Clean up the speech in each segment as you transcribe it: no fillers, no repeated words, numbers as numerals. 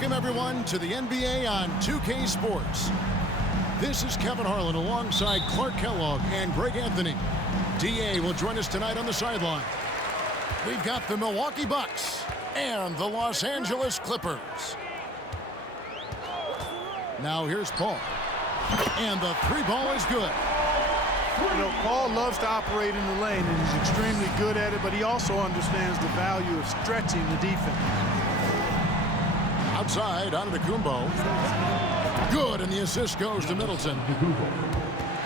Welcome, everyone, to the NBA on 2K Sports. This is Kevin Harlan alongside Clark Kellogg and Greg Anthony. DA will join us tonight on the sideline. We've got the Milwaukee Bucks and the Los Angeles Clippers. Now here's Paul. And the three ball is good. You know, Paul loves to operate in the lane, and he's extremely good at it, but he also understands the value of stretching the defense. Outside, Antetokounmpo. Good, and the assist goes to Middleton.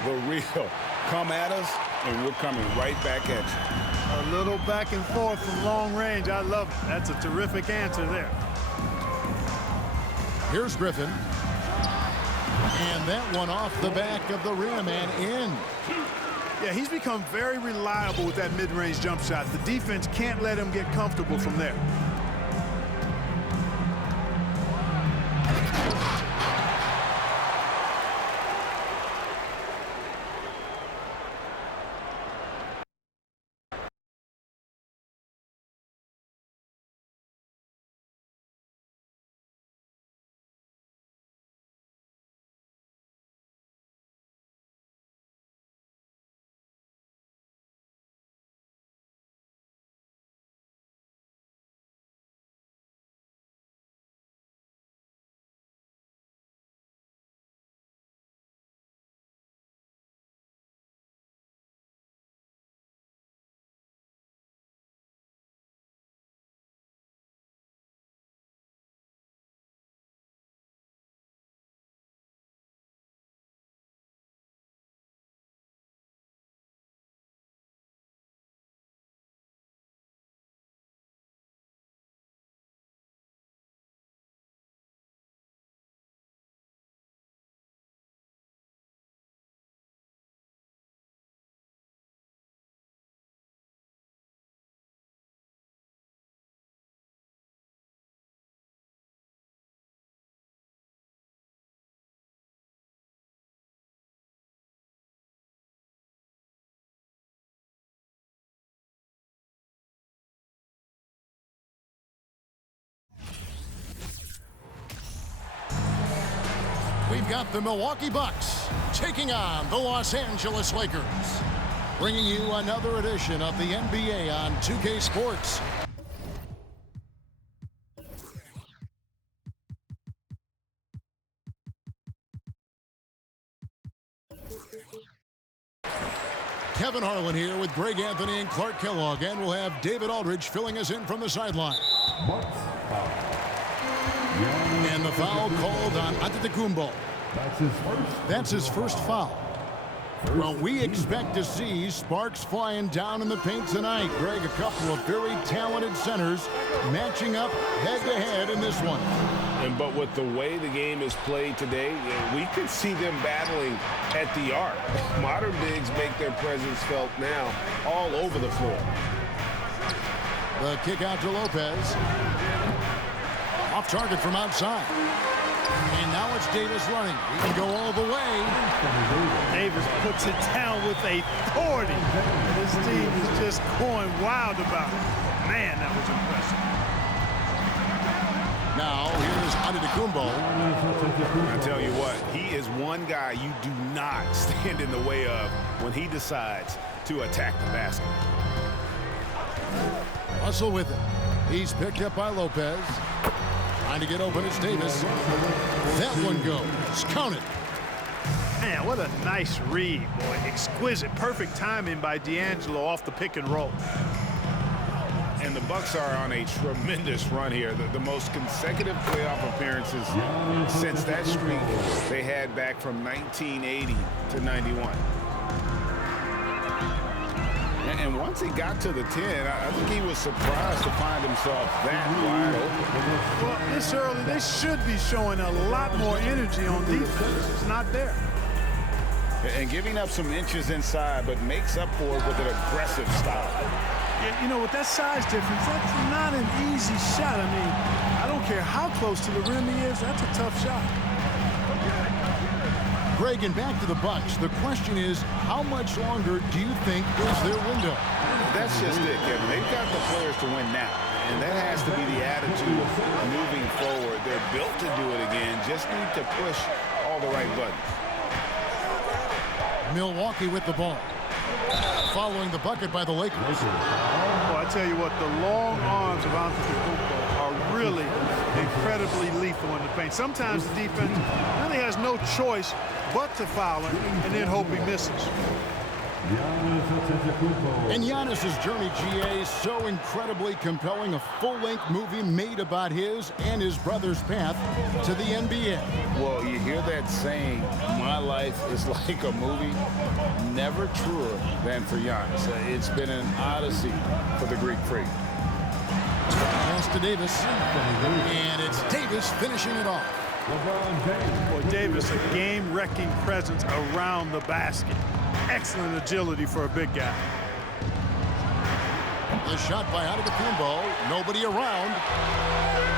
The real. Come at us, and we're coming right back at you. A little back and forth from long range. I love it. That's a terrific answer there. Here's Griffin. And that one off the back of the rim and in. Yeah, he's become very reliable with that mid-range jump shot. The defense can't let him get comfortable from there. We've got the Milwaukee Bucks taking on the Los Angeles Lakers. Bringing you another edition of the NBA on 2K Sports. Kevin Harlan here with Greg Anthony and Clark Kellogg, and we'll have David Aldridge filling us in from the sideline. And the foul called on Antetokounmpo. That's his first foul. Well, we expect to see sparks flying down in the paint tonight. Greg, a couple of very talented centers matching up head-to-head in this one. But with the way the game is played today, we could see them battling at the arc. Modern bigs make their presence felt now all over the floor. The kick out to Lopez. Off target from outside. And now it's Davis running. He can go all the way. Davis puts it down with authority. This team is just going wild about it. Man, that was impressive. Now, here's Antetokounmpo. I tell you what, he is one guy you do not stand in the way of when he decides to attack the basket. Russell with it. He's picked up by Lopez. Trying to get open, it's Davis. That one goes. Count it. Man, what a nice read, boy. Exquisite. Perfect timing by D'Angelo off the pick and roll. And the Bucks are on a tremendous run here. The most consecutive playoff appearances since that streak they had back from 1980 to 91. And once he got to the 10, I think he was surprised to find himself that wide open. Well, this early, they should be showing a lot more energy on defense. It's not there. And giving up some inches inside, but makes up for it with an aggressive style. You know, with that size difference, that's not an easy shot. I mean, I don't care how close to the rim he is, that's a tough shot. Greg, and back to the Bucks. The question is, how much longer do you think is their window? That's just it, Kevin. They've got the players to win now. And that has to be the attitude moving forward. They're built to do it again. Just need to push all the right buttons. Milwaukee with the ball. Following the bucket by the Lakers. Well, I tell you what, the long arms of Antetokounmpo are really incredibly lethal in the paint. Sometimes the defense really has no choice but to foul him and then hope he misses. And Giannis's journey, GA, is so incredibly compelling. A full-length movie made about his and his brother's path to the NBA. Well, you hear that saying, my life is like a movie. Never truer than for Giannis. It's been an odyssey for the Greek freak. Pass to Davis. And it's Davis finishing it off. Boy, Davis, a game-wrecking presence around the basket. Excellent agility for a big guy. The shot by Antetokounmpo. Nobody around.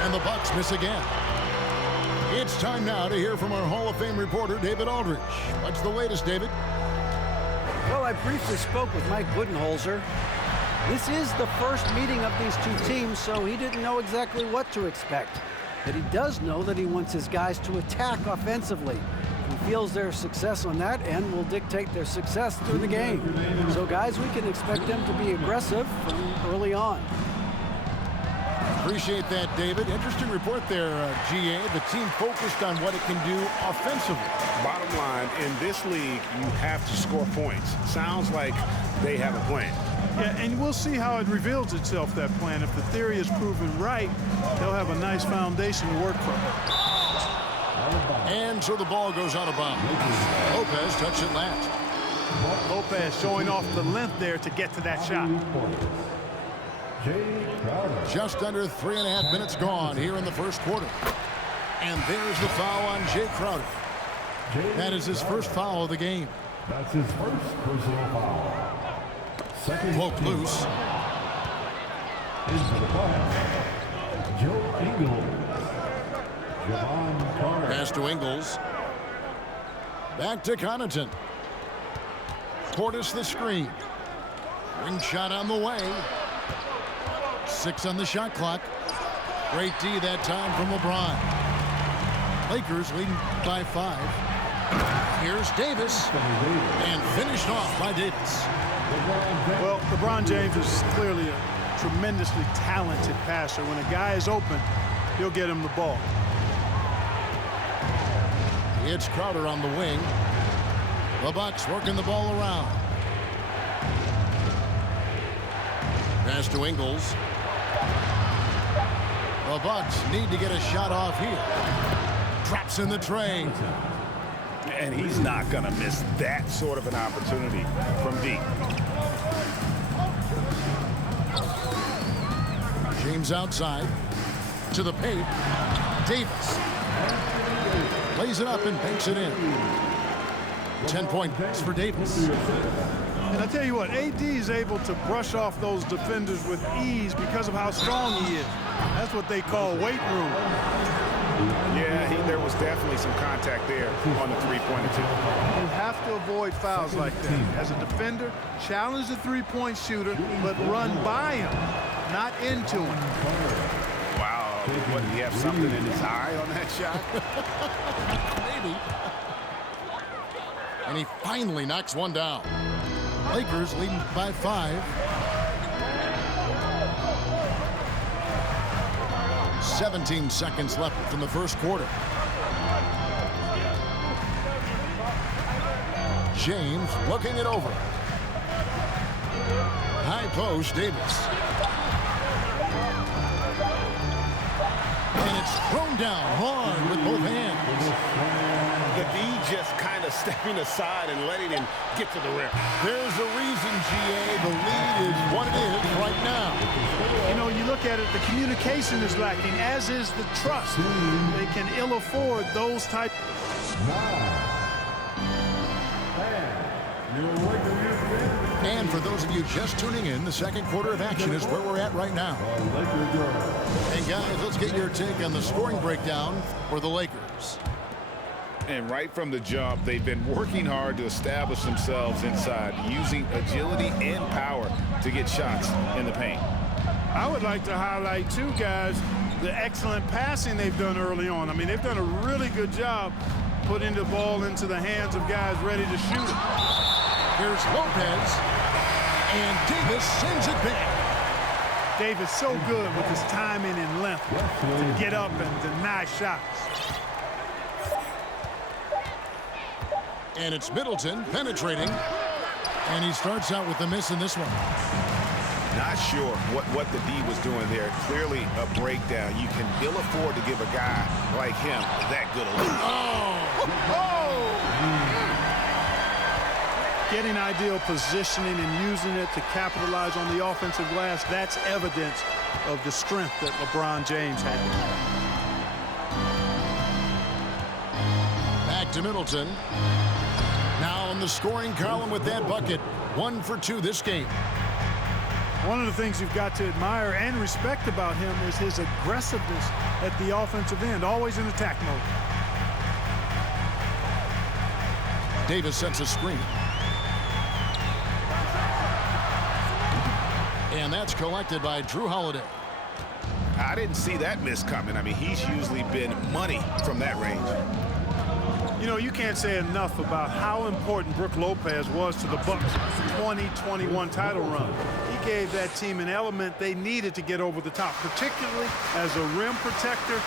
And the Bucks miss again. It's time now to hear from our Hall of Fame reporter, David Aldridge. What's the latest, David? Well, I briefly spoke with Mike Budenholzer. This is the first meeting of these two teams, so he didn't know exactly what to expect. But he does know that he wants his guys to attack offensively. He feels their success on that end will dictate their success through the game. So, guys, we can expect them to be aggressive from early on. Appreciate that, David. Interesting report there, GA. The team focused on what it can do offensively. Bottom line, in this league, you have to score points. Sounds like they have a plan. Yeah, and we'll see how it reveals itself, that plan. If the theory is proven right, they'll have a nice foundation to work from. And so the ball goes out of bounds. Lopez touched it last. Lopez showing off the length there to get to that shot. Just under 3.5 minutes gone here in the first quarter. And there's the foul on Jay Crowder. That is his first foul of the game. That's his first personal foul. Second Poked loose. Into the pass. Joe Ingles. Javon Carter. Pass to Ingles. Back to Connaughton. Portis the screen. Ring shot on the way. 6 on the shot clock. Great D that time from LeBron. Lakers leading by 5. Here's Davis. And finished off by Davis. Well, LeBron James is clearly a tremendously talented passer. When a guy is open, he'll get him the ball. It's Crowder on the wing. The Bucks working the ball around. Pass to Ingles. The Bucks need to get a shot off here. Drops in the tray. And he's not going to miss that sort of an opportunity from deep. James outside. To the paint. Davis. Lays it up and banks it in. 10 points for Davis. And I tell you what, AD is able to brush off those defenders with ease because of how strong he is. That's what they call weight room. Yeah, there was definitely some contact there on the three-point attempt. You have to avoid fouls like that. As a defender, challenge the three-point shooter, but run by him, not into him. Wow, what, did he have something in his eye on that shot? Maybe. And he finally knocks one down. Lakers leading by 5. 17 seconds left in the first quarter. James looking it over. High post, Davis. And it's thrown down hard with both hands. The D just kind of stepping aside and letting him get to the rim. There's a reason, GA. The lead is what it is right now. You know, you look at it, the communication is lacking, as is the trust. They can ill afford those type. And for those of you just tuning in, the second quarter of action is where we're at right now. And guys, let's get your take on the scoring breakdown for the Lakers. And right from the jump, they've been working hard to establish themselves inside, using agility and power to get shots in the paint. I would like to highlight, too, guys, the excellent passing they've done early on. I mean, they've done a really good job putting the ball into the hands of guys ready to shoot it. Here's Lopez, and Davis sends it back. Davis so good with his timing and length to get up and deny shots. And it's Middleton penetrating, and he starts out with a miss in this one. Not sure what the D was doing there. Clearly a breakdown. You can ill afford to give a guy like him that good a look. Getting ideal positioning and using it to capitalize on the offensive glass, that's evidence of the strength that LeBron James had. Back to Middleton. Now in the scoring column with that bucket. 1 for 2 this game. One of the things you've got to admire and respect about him is his aggressiveness at the offensive end, always in attack mode. Davis sets a screen. And that's collected by Drew Holiday. I didn't see that miss coming. I mean, he's usually been money from that range. You know, you can't say enough about how important Brook Lopez was to the Bucks' 2021 title run. He gave that team an element they needed to get over the top, particularly as a rim protector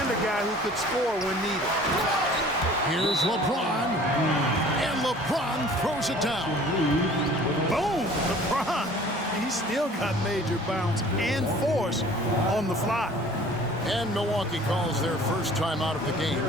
and a guy who could score when needed. Here's LeBron, and LeBron throws it down. Boom! LeBron! He still got major bounce and force on the fly. And Milwaukee calls their first time out of the game.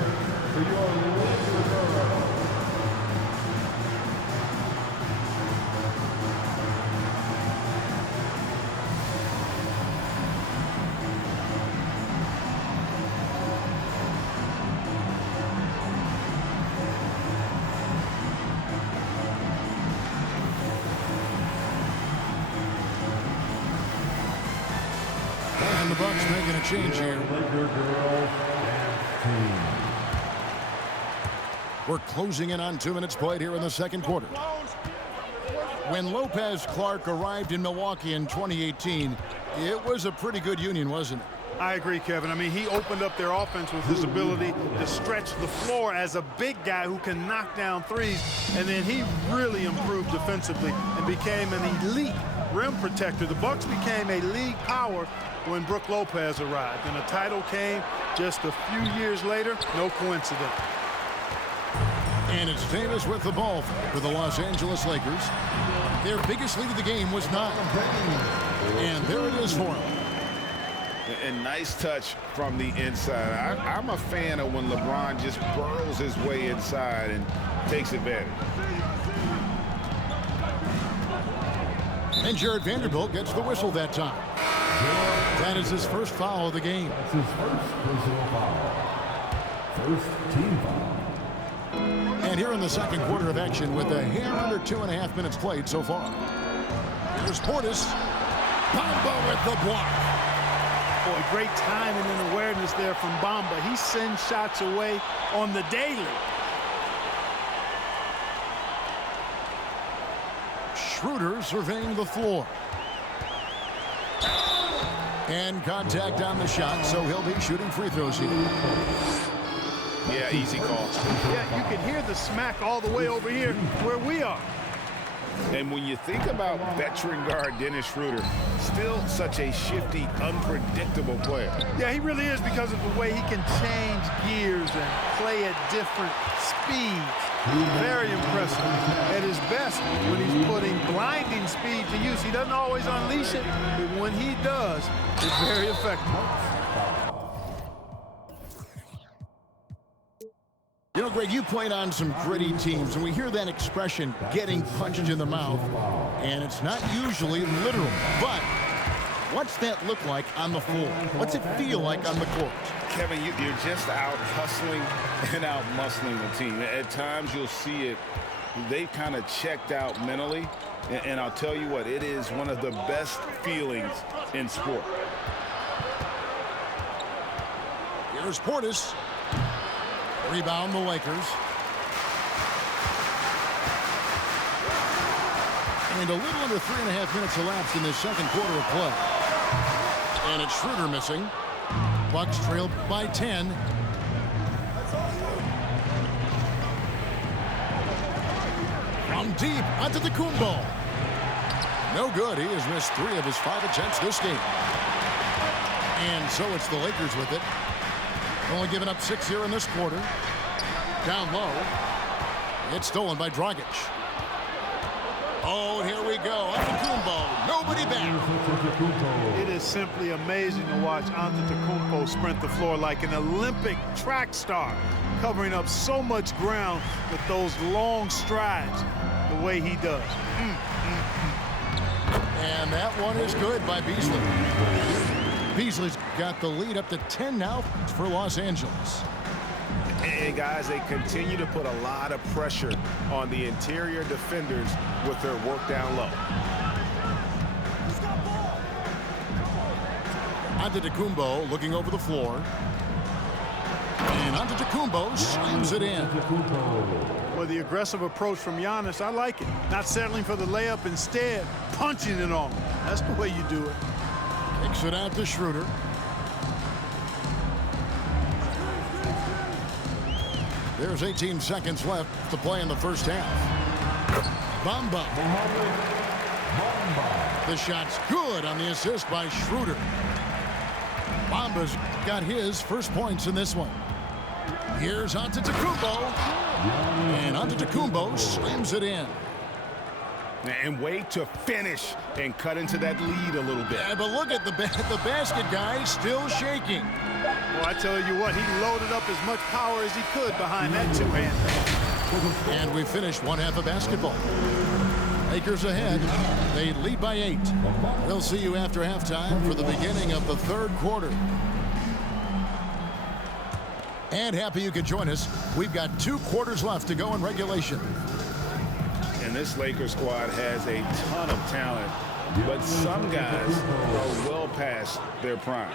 And the Bucks making a change here. We're closing in on 2 minutes played here in the second quarter. When Lopez Clark arrived in Milwaukee in 2018, it was a pretty good union, wasn't it? I agree, Kevin. I mean, he opened up their offense with his ability to stretch the floor as a big guy who can knock down threes, and then he really improved defensively and became an elite rim protector. The Bucks became a league power when Brook Lopez arrived, and a title came just a few years later. No coincidence. And it's Davis with the ball for the Los Angeles Lakers. Their biggest lead of the game was 9. And there it is for them. And nice touch from the inside. I'm a fan of when LeBron just burrows his way inside and takes advantage. And Jared Vanderbilt gets the whistle that time. That is his first foul of the game. That's his first personal foul. First team foul. And here in the second quarter of action with a hair under 2.5 minutes played so far. Here's Portis. Bamba with the block. Boy, great timing and awareness there from Bamba. He sends shots away on the daily. Schroeder surveying the floor. And contact on the shot, so he'll be shooting free throws here. Yeah, easy call. Yeah, you can hear the smack all the way over here where we are. And when you think about veteran guard Dennis Schroeder, still such a shifty, unpredictable player. Yeah, he really is, because of the way he can change gears and play at different speeds. Very impressive. At his best, when he's putting blinding speed to use, he doesn't always unleash it, but when he does, it's very effective. You know, Greg, you played on some gritty teams, and we hear that expression, getting punched in the mouth, and it's not usually literal. But what's that look like on the floor? What's it feel like on the court? Kevin, you're just out hustling and out muscling the team. At times you'll see it, they've kind of checked out mentally, and I'll tell you what, it is one of the best feelings in sport. Here's Portis. Rebound the Lakers. And a little under 3.5 minutes elapsed in this second quarter of play. And it's Schroeder missing. Bucks trailed by 10. From deep, Antetokounmpo. No good. He has missed 3 of his 5 attempts this game. And so it's the Lakers with it. Only giving up 6 here in this quarter. Down low. It's stolen by Dragic. Oh, and here we go. Antetokounmpo. Nobody back. It is simply amazing to watch Antetokounmpo sprint the floor like an Olympic track star, covering up so much ground with those long strides the way he does. And that one is good by Beasley. Beasley's got the lead up to 10 now for Los Angeles. And guys, they continue to put a lot of pressure on the interior defenders with their work down low. Antetokounmpo looking over the floor. And Antetokounmpo slams it in. Well, the aggressive approach from Giannis, I like it. Not settling for the layup, instead punching it on. That's the way you do it. Kicks it out to Schroeder. There's 18 seconds left to play in the first half. Bamba. The shot's good on the assist by Schroeder. Bamba's got his first points in this one. Here's Antetokounmpo. And Antetokounmpo slams it in. And wait to finish and cut into that lead a little bit. Yeah, but look at the basket guy still shaking. Well, I tell you what, he loaded up as much power as he could behind that two-hand. And we finished one half of basketball. Lakers ahead. They lead by 8. We'll see you after halftime for the beginning of the third quarter. And happy you could join us. We've got 2 quarters left to go in regulation. And this Lakers squad has a ton of talent, but some guys are well past their prime.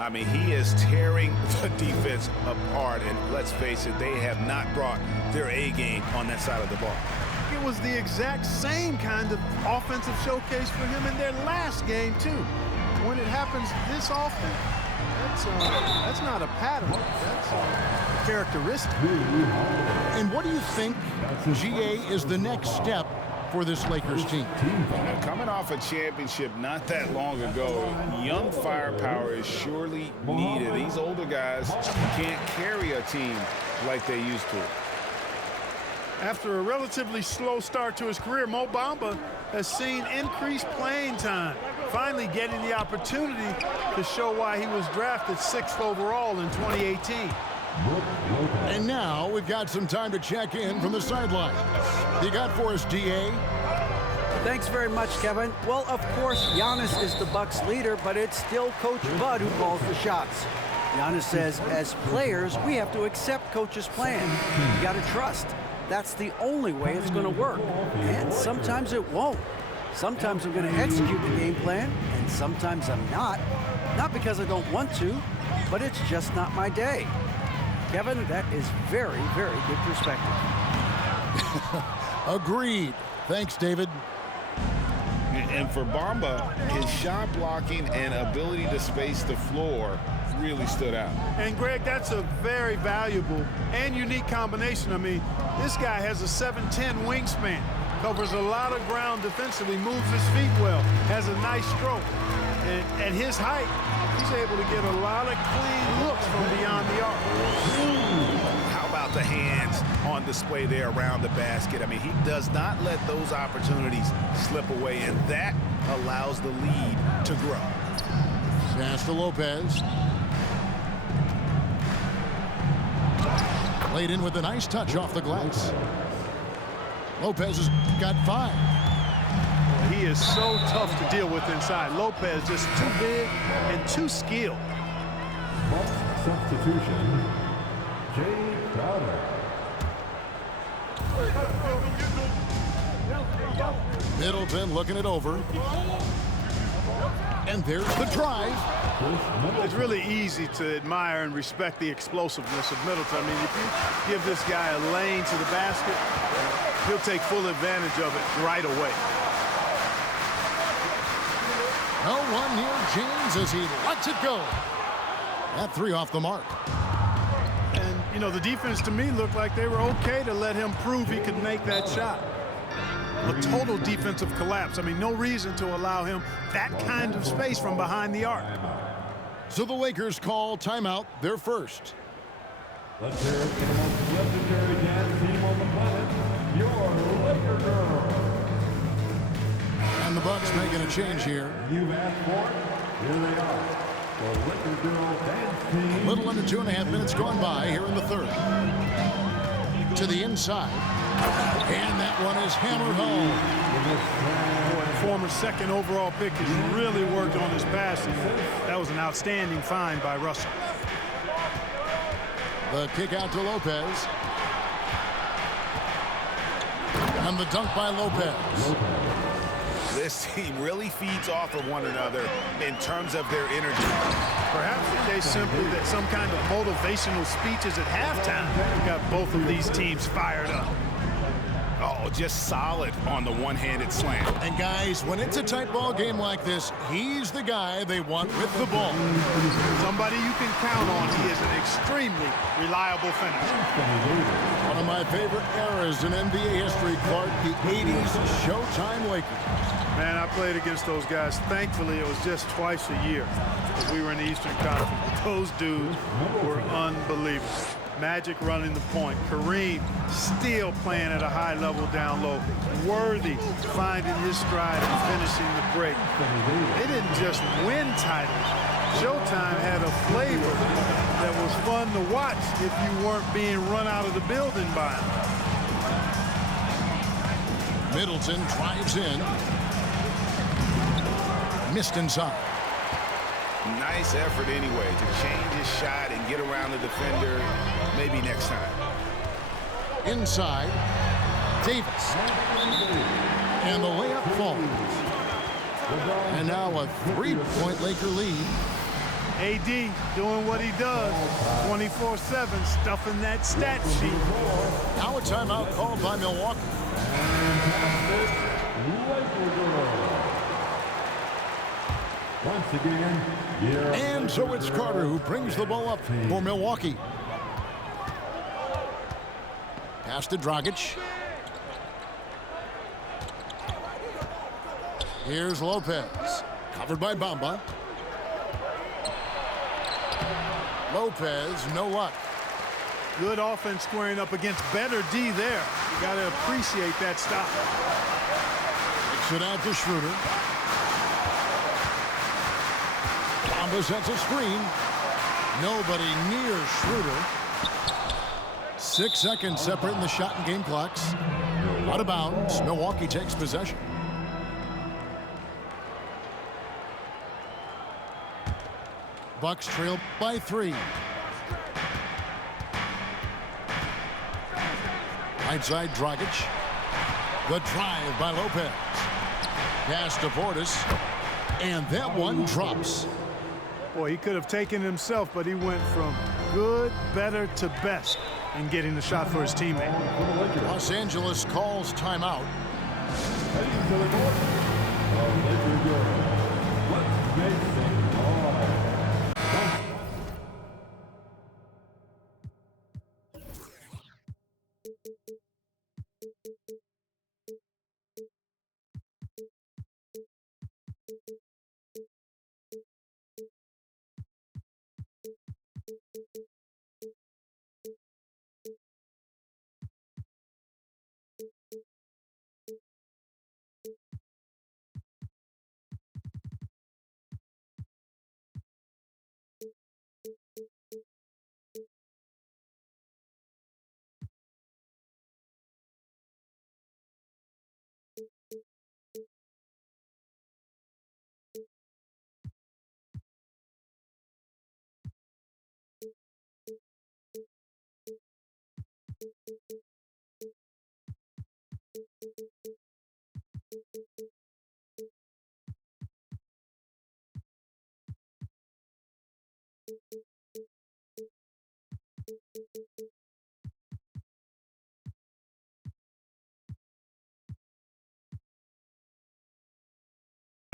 I mean, he is tearing the defense apart, and let's face it, they have not brought their A game on that side of the ball. It was the exact same kind of offensive showcase for him in their last game, too. When it happens this often, that's not a pattern. That's a characteristic. And what do you think, GA, is the next step for this Lakers team? Coming off a championship not that long ago, young firepower is surely needed. These older guys can't carry a team like they used to. After a relatively slow start to his career, Mo Bamba has seen increased playing time, finally getting the opportunity to show why he was drafted 6th overall in 2018. And now we've got some time to check in from the sidelines. You got for us, DA? Thanks very much, Kevin. Well, of course, Giannis is the Bucks leader, but it's still Coach Bud who calls the shots. Giannis says, as players, we have to accept Coach's plan. You got to trust. That's the only way it's going to work. And sometimes it won't. Sometimes I'm going to execute the game plan, and sometimes I'm not. Not because I don't want to, but it's just not my day. Kevin, that is very, very good perspective. Agreed. Thanks, David. And for Bamba, his shot blocking and ability to space the floor really stood out. And Greg, that's a very valuable and unique combination. I mean, this guy has a 7'10" wingspan, covers a lot of ground defensively, moves his feet well, has a nice stroke. And at his height, he's able to get a lot of clean looks from beyond the arc. How about the hands on display there around the basket? I mean, he does not let those opportunities slip away, and that allows the lead to grow. Pass to Lopez. Laid in with a nice touch off the glass. Lopez has got 5. He is so tough to deal with inside. Lopez just too big and too skilled. Substitution, Jay Crowder. Middleton looking it over. And there's the drive. It's really easy to admire and respect the explosiveness of Middleton. I mean, if you give this guy a lane to the basket, he'll take full advantage of it right away. No one near James as he lets it go. That 3 off the mark. And, you know, the defense to me looked like they were okay to let him prove he could make that shot. A total defensive collapse. I mean, no reason to allow him that kind of space from behind the arc. So the Lakers call timeout, their first. Let's hear it for the most legendary dance team on the planet, your Laker Girl. And the Bucks making a change here. You've asked for it. Here they are. The Laker Girl dance team. A little under 2.5 minutes gone by here in the third. To the inside. And that one is hammered home. Boy, the former second overall pick has really worked on his passing. That was an outstanding find by Russell. The kick out to Lopez. And the dunk by Lopez. This team really feeds off of one another in terms of their energy. Perhaps they simply that some kind of motivational speeches at halftime got both of these teams fired up. Oh, just solid on the one-handed slam. And guys, when it's a tight ball game like this, he's the guy they want with the ball. Somebody you can count on. He is an extremely reliable finisher. One of my favorite eras in NBA history, Clark, the 80s Showtime Lakers. Man, I played against those guys. Thankfully, it was just twice a year because we were in the Eastern Conference. Those dudes were unbelievable. Magic running the point. Kareem still playing at a high level down low. Worthy finding his stride and finishing the break. They didn't just win titles. Showtime had a flavor that was fun to watch if you weren't being run out of the building by them. Middleton drives in. Missed inside. Nice effort anyway to change his shot and get around the defender maybe next time. Inside. Davis. And the layup falls. And now a 3-point Laker lead. AD doing what he does, 24/7, stuffing that stat sheet. Now a timeout called by Milwaukee. Once again, and so it's Carter who brings the ball up for Milwaukee. Pass to Dragic. Here's Lopez. Covered by Bamba. Lopez, no luck. Good offense squaring up against better D there. You got to appreciate that stop. Takes it out to Schroeder. Bamba sets a screen. Nobody near Schroeder. 6 seconds separating the shot and game clocks. Out of bounds. Milwaukee takes possession. Bucks trail by 3. Right side, Dragic. The drive by Lopez. Pass to Portis. And that one drops. Boy, he could have taken it himself, but he went from good, better to best in getting the shot for his teammate. Los Angeles calls timeout. heading to the court, the Laker girl. Let's make some noise.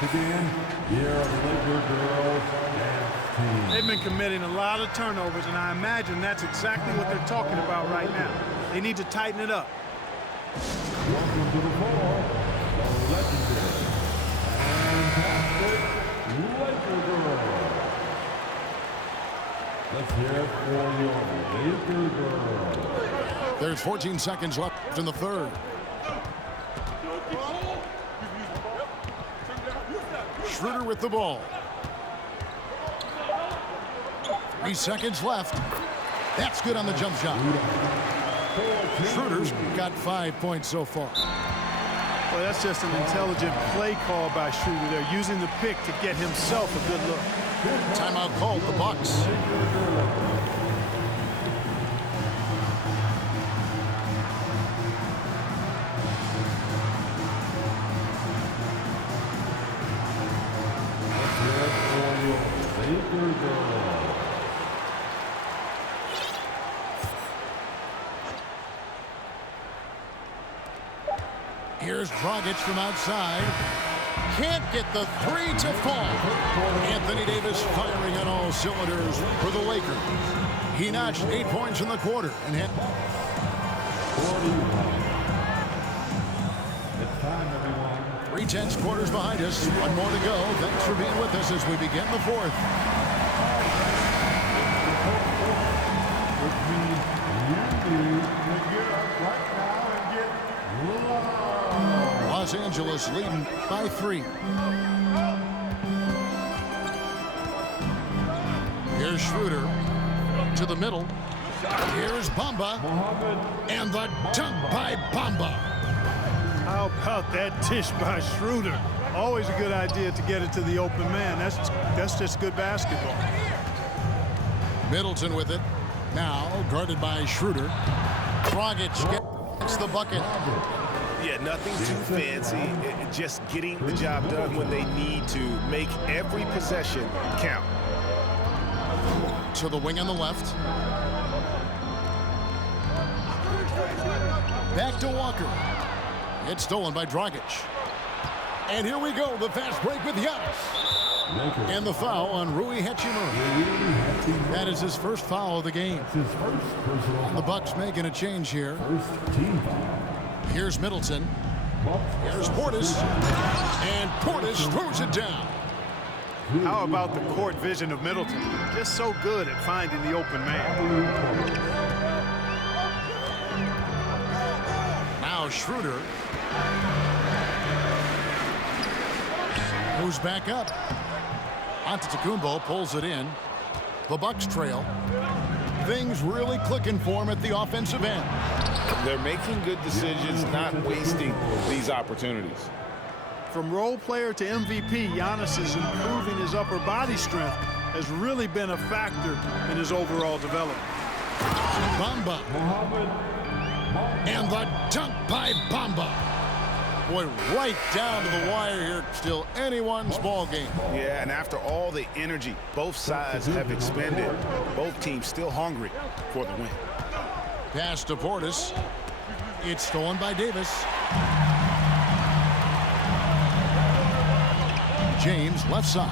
Again. Here are the Laker girls dance team. They've been committing a lot of turnovers, and I imagine that's exactly what they're talking about right now. They need to tighten it up. Welcome to the floor, the legendary, fantastic Laker girls. Let's hear it for your Laker girls. There's 14 seconds left in the third. Schroeder with the ball. 3 seconds left. That's good on the jump shot. Schroeder's got 5 points so far. Well, that's just an intelligent play call by Schroeder. They're using the pick to get himself a good look. Timeout called, the Bucks. Here's Dragic from outside. Can't get the three to fall. Anthony Davis firing on all cylinders for the Lakers. He notched 8 points in the quarter and hit. 41. It's time, everyone. 3/10 quarters behind us. One more to go. Thanks for being with us as we begin the fourth. Which means you need to get up right now and get low. Los Angeles leading by 3. Here's Schroeder to the middle. Here's Bamba. And the dunk by Bamba. How about that dish by Schroeder? Always a good idea to get it to the open man. That's just good basketball. Middleton with it. Now guarded by Schroeder. Dragic gets the bucket. Yeah, nothing too fancy. Just getting the job done when they need to. Make every possession count. To the wing on the left. Back to Walker. It's stolen by Dragic. And here we go, the fast break with Giannis. And the foul on Rui Hachimura. That is his first foul of the game. The Bucks making a change here. Here's Middleton. Here's Portis. And Portis throws it down. How about the court vision of Middleton? Just so good at finding the open man. Now Schroeder moves back up. Antetokounmpo pulls it in. The Bucks trail. Things really clicking for him at the offensive end. They're making good decisions, not wasting these opportunities. From role player to MVP, Giannis is improving his upper body strength. Has really been a factor in his overall development. Bamba. And the dunk by Bamba. Boy, right down to the wire here. Still anyone's ball game. Yeah, and after all the energy both sides have expended, both teams still hungry for the win. Pass to Portis. It's stolen by Davis. James left side.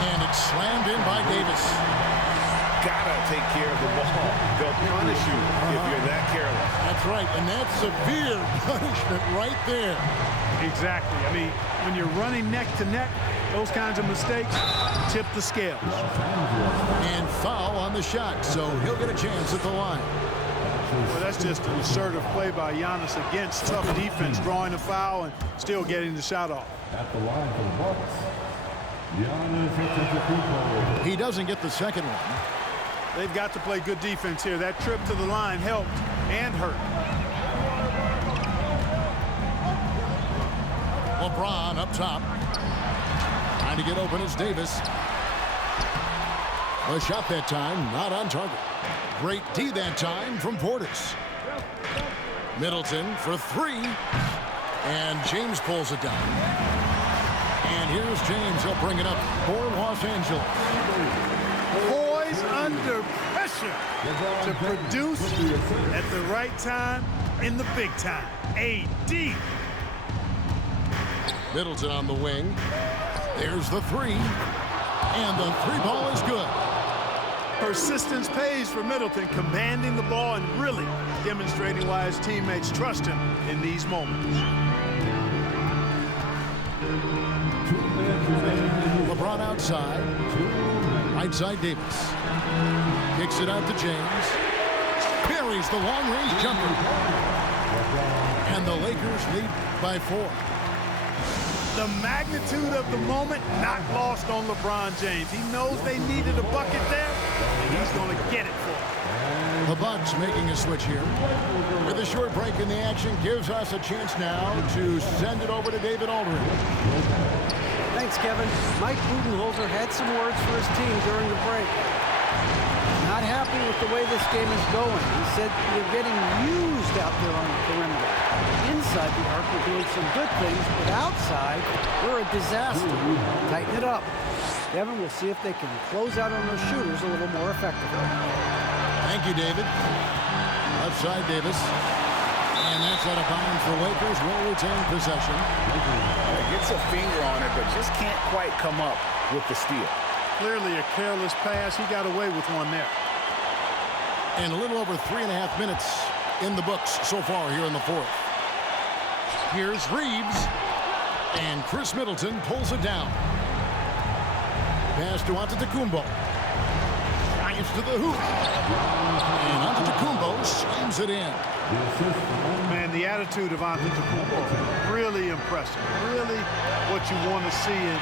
And it's slammed in by Davis. Gotta take care of the ball. They'll punish you if you're that careless. That's right, and that's severe punishment right there. Exactly. I mean, when you're running neck to neck, those kinds of mistakes tip the scales. And foul on the shot, so he'll get a chance at the line. Well, that's just an assertive play by Giannis against tough defense, drawing a foul and still getting the shot off. At the line for the Bucks, Giannis Antetokounmpo. He doesn't get the second one. They've got to play good defense here. That trip to the line helped and hurt. LeBron up top. Trying to get open is Davis. The shot that time, not on target. Great D that time from Portis. Middleton for 3. And James pulls it down. And here's James. He'll bring it up for Los Angeles. Poised under pressure to produce at the right time in the big time. AD. Middleton on the wing. There's the three. And the three ball is good. Persistence pays for Middleton, commanding the ball and really demonstrating why his teammates trust him in these moments. LeBron outside. Right side Davis. Kicks it out to James. Parries the long-range jumper. And the Lakers lead by 4. The magnitude of the moment not lost on LeBron James. He knows they needed a bucket there, and he's going to get it for them. The Bucks making a switch here. With a short break in the action, gives us a chance now to send it over to David Aldridge. Thanks, Kevin. Mike Budenholzer had some words for his team during the break. Not happy with the way this game is going. He said you're getting used out there on the perimeter. Inside the arc, we're doing some good things, but outside, we're a disaster. Tighten it up. Kevin, we'll see if they can close out on those shooters a little more effectively. Thank you, David. Outside Davis. And that's out of bounds. The Lakers will retain possession. Gets a finger on it, but just can't quite come up with the steal. Clearly a careless pass. He got away with one there. And a little over 3.5 minutes in the books so far here in the fourth. Here's Reeves. And Chris Middleton pulls it down. Pass to Antetokounmpo. Drives to the hoop. And Antetokounmpo slams it in. Man, the attitude of Antetokounmpo, really impressive. Really what you want to see in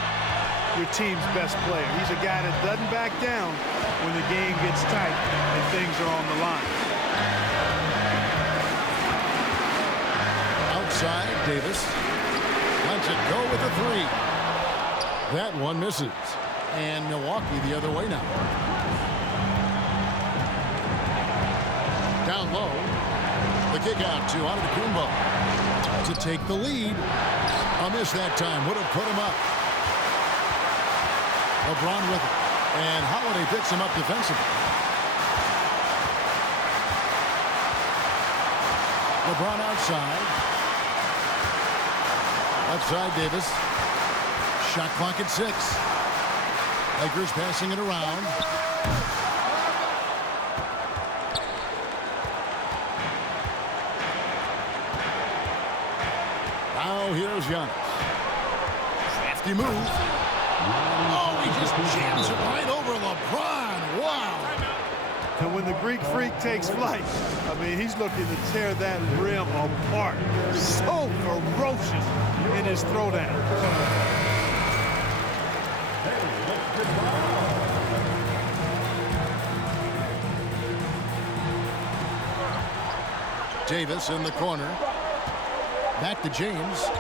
your team's best player. He's a guy that doesn't back down when the game gets tight and things are on the line. Outside, Davis lets it go with a three. That one misses. And Milwaukee the other way now. Down low. The kick out to Antetokounmpo to take the lead. A miss that time would have put him up. LeBron with it. And Holiday picks him up defensively. LeBron outside. Outside Davis. Shot clock at 6. Lakers passing it around. Now here's Giannis. Crafty move. Oh, he just jams it right over LeBron. Wow. And when the Greek Freak takes flight, I mean, he's looking to tear that rim apart. So ferocious in his throwdown. Davis in the corner. Back to James.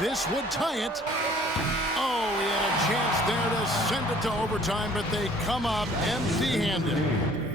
This would tie it. Oh, he had a chance there to send it to overtime, but they come up empty-handed.